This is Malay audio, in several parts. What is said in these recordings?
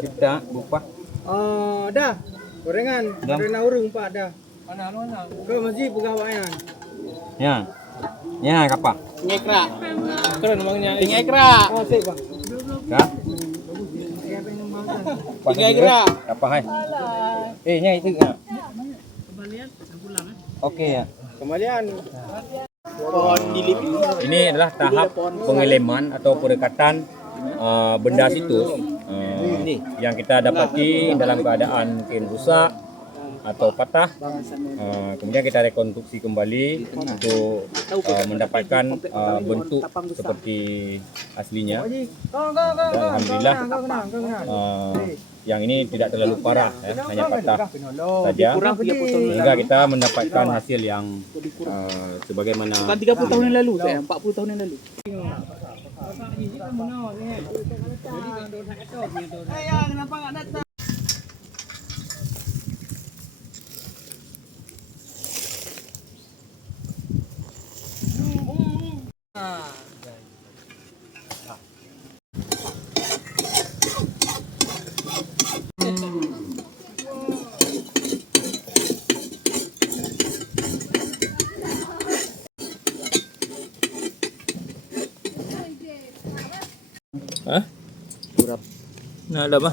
Kita buka. Dah. Gorengan. Dah. Ada urung Pak dah. Mana? Ke masjid pegawaian. Ya. Ya, kapal. Ngekra. Keren bangnya. Ngekra. Oh, sip, Bang. Kah? Tiga gerak. Apa hai? Nya itu ya. Kembalian pulang. Oke ya. Kembalian. Pohon dilip. Ini adalah tahap pengeleman atau perekatan benda situs yang kita dapati dalam keadaan mungkin rusak atau patah. Kemudian kita rekonstruksi kembali untuk mendapatkan bentuk seperti aslinya. Dan alhamdulillah yang ini tidak terlalu parah, ya, hanya patah saja, sehingga kita mendapatkan hasil yang sebagaimana. Bukan 30 tahun yang lalu, saya 40 tahun yang lalu. Kenapa enggak datang? Hah? Kurap. Nah, ada apa?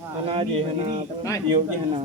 Hana di hana. Yuk di hana.